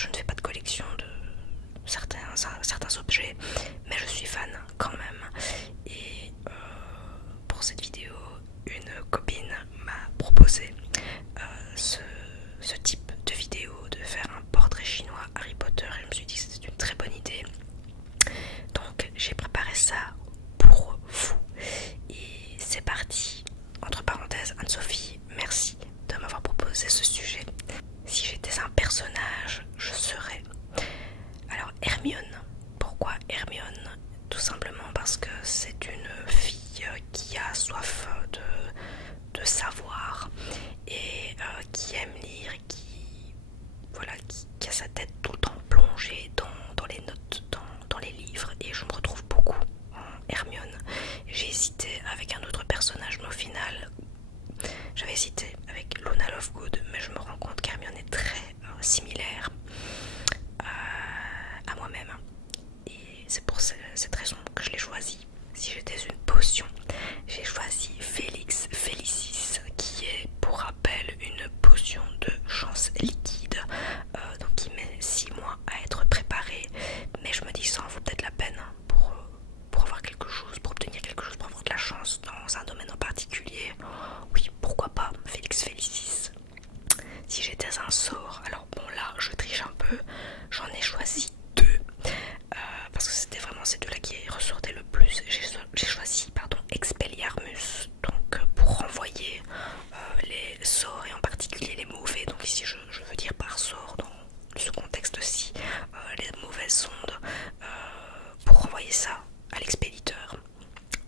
je ne fais pas de collection de certains objets, mais je suis fan quand même. Et pour cette vidéo, une copine m'a proposé ce type de vidéo, de faire un portrait chinois Harry Potter, et je me suis dit que c'était une très bonne idée. Donc j'ai préparé ça pour vous et c'est parti. Entre parenthèses, Anne-Sophie, merci de m'avoir proposé ce sujet. Si j'étais un personnage, je serais... Alors Hermione. Pourquoi Hermione? Tout simplement parce que c'est une fille qui a soif de savoir et qui aime lire, voilà, qui a sa tête tout le temps plongée dans les notes, dans les livres, et je me retrouve beaucoup en Hermione. J'ai hésité avec un autre personnage, mais au final j'avais hésité avec Luna Lovegood, mais je me rends compte qu'Hermione est très similaire à moi-même, et c'est pour cette raison que je l'ai choisi. Si j'étais une potion, j'ai choisi Félix Félicis, qui est pour rappel une potion de chance liquide, donc qui met 6 mois à être préparée, mais je me dis ça en vaut peut-être la peine pour avoir quelque chose, pour obtenir quelque chose, pour avoir de la chance dans un domaine en particulier. Oui, pourquoi pas Félix Félicis. Si j'étais un sort, alors bon là je triche un peu, j'en ai choisi 2, parce que c'était vraiment ces deux-là qui ressortaient le plus. J'ai choisi Expelliarmus, donc pour renvoyer les sorts et en particulier les mauvais. Donc ici je veux dire par sort dans ce contexte-ci les mauvaises ondes, pour renvoyer ça à l'expéditeur.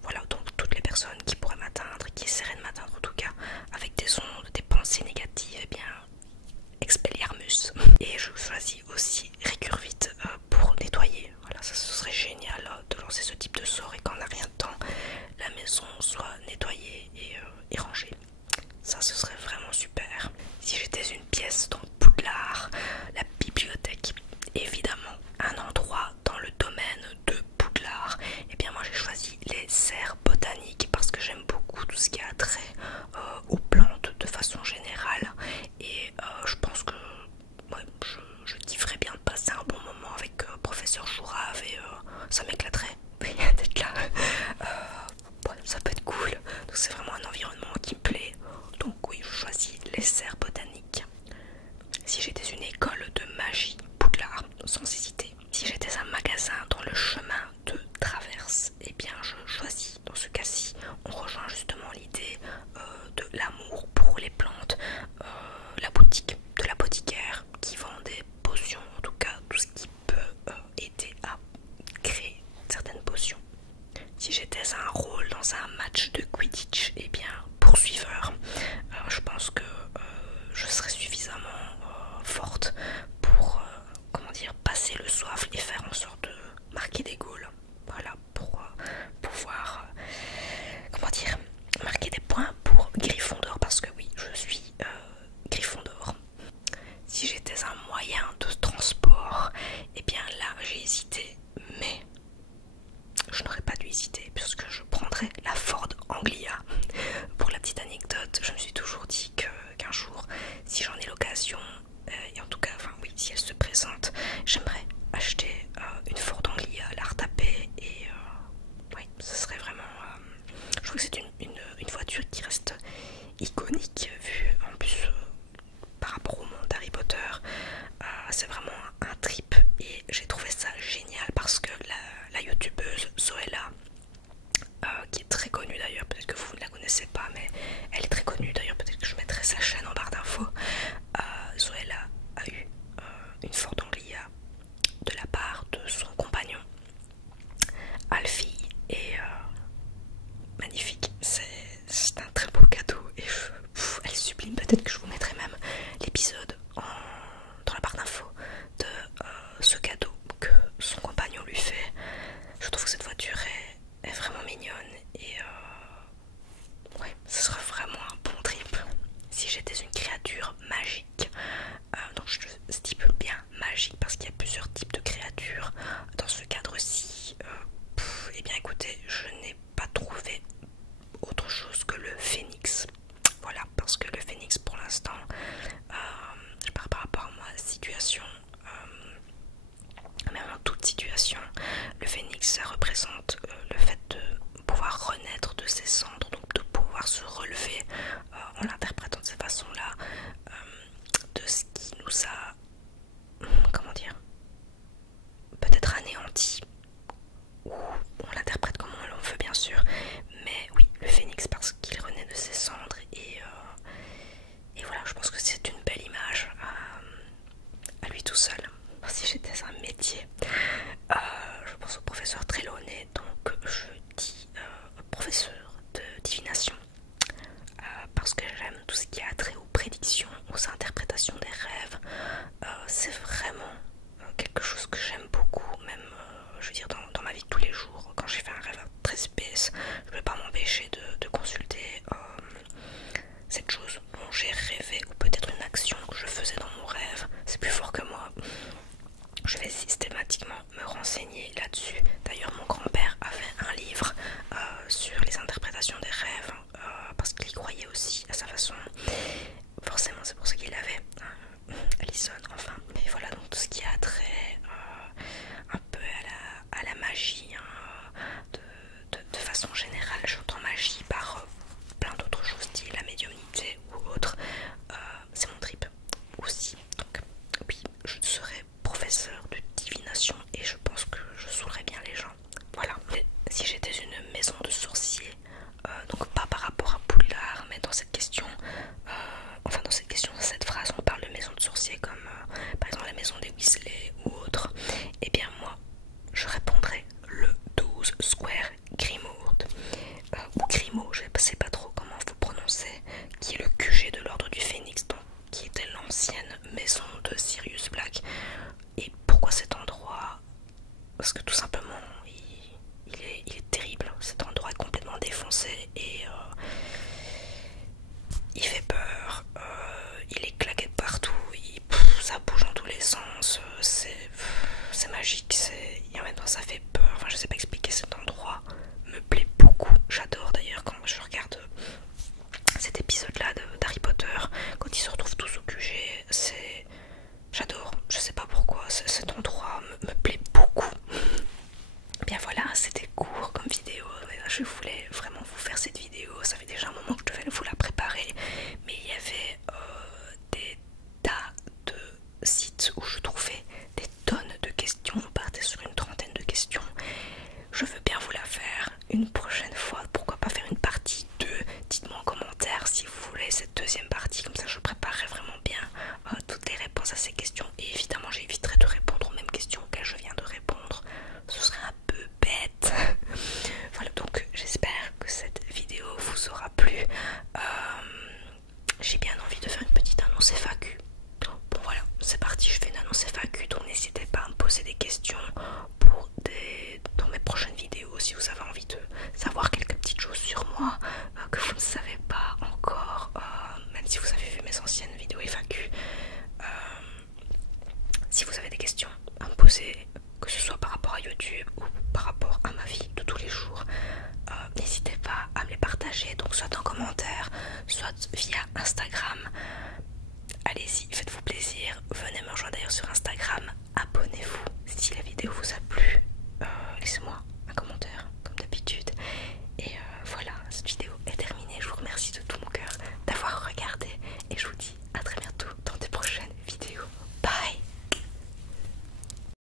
Voilà, donc toutes les personnes qui pourraient m'atteindre, qui essaieraient de m'atteindre en tout cas avec des ondes, des pensées négatives, et bien Expelliarmus. Et je choisis aussi Récurvite pour nettoyer. Voilà, ça ce serait génial de lancer ce type de sort et quand on n'a rien dedans, la maison soit nettoyée et rangée. Ça ce serait vraiment super. Si j'étais une pièce dans Poudlard, la bibliothèque, évidemment, un endroit dans le domaine de Poudlard, et bien moi j'ai choisi les serres botaniques parce que j'aime beaucoup tout ce qui a trait aux plantes de façon générale, et je pense que ouais, je kifferais bien de passer un bon moment avec professeur Chourave, et ça m'éclaterait d'être là. Ouais, ça peut être cool, donc c'est vraiment un environnement qui me plaît, donc oui je choisis les serres botaniques.